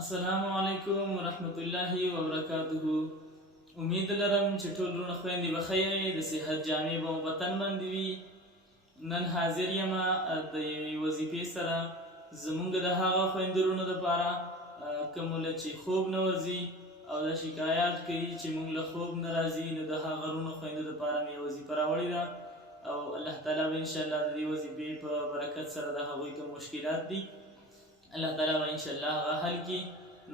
السلام علیکم ورحمت الله وبرکاته. امید لرم چې ټول وروڼه خویندې به ښه یې، د صحت جامې به مو په تن باندې وي. نن حاضر یم د یوې وظیفې سره زموږ د هغه خویندو وروڼو دپاره کومو له چې خوب نه ورځي او دا شکایات کوي چې موږ له خوب نه راځي، نو د هغه وروڼو خویندو دپاره مې یوه وظیفه راوړې ده او الله تعالی به انشاءالله د دې وظیفې په برکت سره د هغوی کوم مشکلات دي الله تعالی به انشاءالله هغه حل کړي.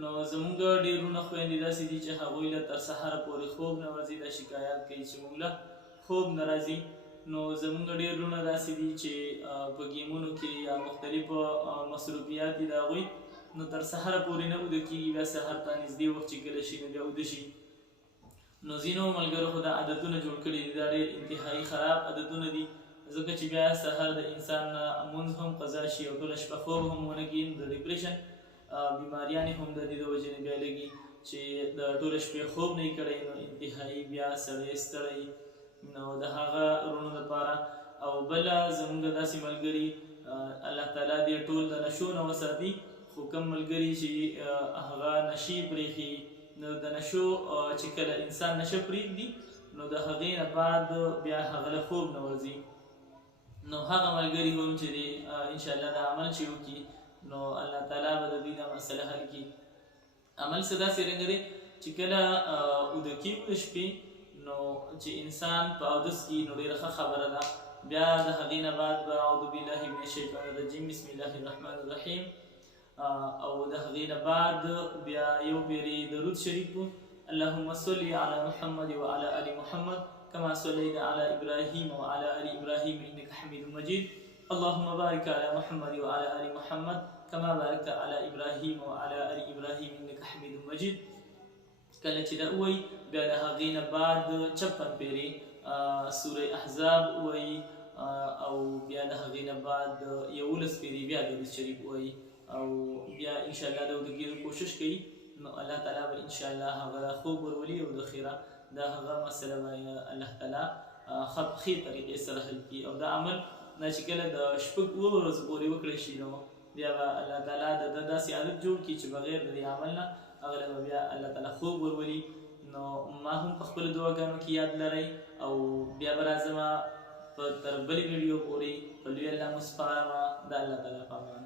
نو زموږ ډېر وروڼه خویندې داسې دي چې هغوی له تر سهاره پورې خوب نه ورځي، دا شکایات کوي چې موږ له خوب نه راځي. نو زموږ ډېر وروڼه داسې دي چې په ګیمونو کې یا مختلفو مصروفیات دي د هغوی، نو تر سهاره پورې نه اوده کېږي، بیا سهار ته نږدې وخت چې کله شي نو بیا اوده شي. نو ځینو ملګرو خو دا عادتونه جوړ کړي دي، دا ډېر انتهایي خراب عادتونه دي، ځکه چې بیا سهار د انسان مونځ هم قضا شي او ټوله شپه خوب هم ونه کړي. د ډپریشن بیماریانې هم د دې د وجې نه بیا لګي چې د ټوله شپې خوب نه یې کړی، نو انتهایي بیا سړی ستړی. نو د هغه وروڼو دپاره او بله زموږ داسې ملګري الله تعالی دې ټول د نشو نه وساتي، خو کوم ملګري چې هغه نشې پرېښي، نو د نشو چې کله انسان نشه پرېږدي نو د هغې نه بعد بیا هغه له خوب نه ورځي. نو هغه ملګري هم چې دی انشاءالله دا عمل چې وکړي نو الله تعالی به د دوی دا مسله حل کړي. عمل څه داسې رنګه دی چې کله اوده کېږو د شپې نو چې انسان په اودس کې نو ډېره ښه خبره ده، بیا د هغې نه بعد به اعوذ بالله من الشیطان الرجیم بسم الله الرحمن الرحیم او د هغې نه بعد بیا یو پیرې درود شریف اللهم صل علی محمد وعلى آل محمد كما صليت على إبراهيم وعلى آل إبراهيم إنك حميد مجيد اللهم بارك على محمد وعلى آل محمد كما باركت على إبراهيم وعلى آل إبراهيم إنك حميد مجيد. کله چې دا ووایي بیا د هغې نه بعد 56 پیرې سوره احزاب ووایي او بیا د هغې نه بعد 11 پیرې بیا درود شریف ووایي او بیا انشاءالله د اوده کېدو کوشش کوي، نو الله تعالی به انشاءالله هغه خوب ورولي او د خیره دا هغه مسله به الله تعالی ښې طریقې سره حل کړي. او دا عمل نه چې کله د شپږ ورځو پورې وکړی شي نو بیا به الله تعالی د ده داسې عادت جوړ کړي چې بغیر د دې عمل نه هغه له به بیا الله تعالی خوب ورولي. نو ما هم په خپلو دعاګانو کې یاد لرئ او بیا به راځمه په تر بلې ویډیو پورې په لوی الله مو سپارمه. د الله تعالی په امان.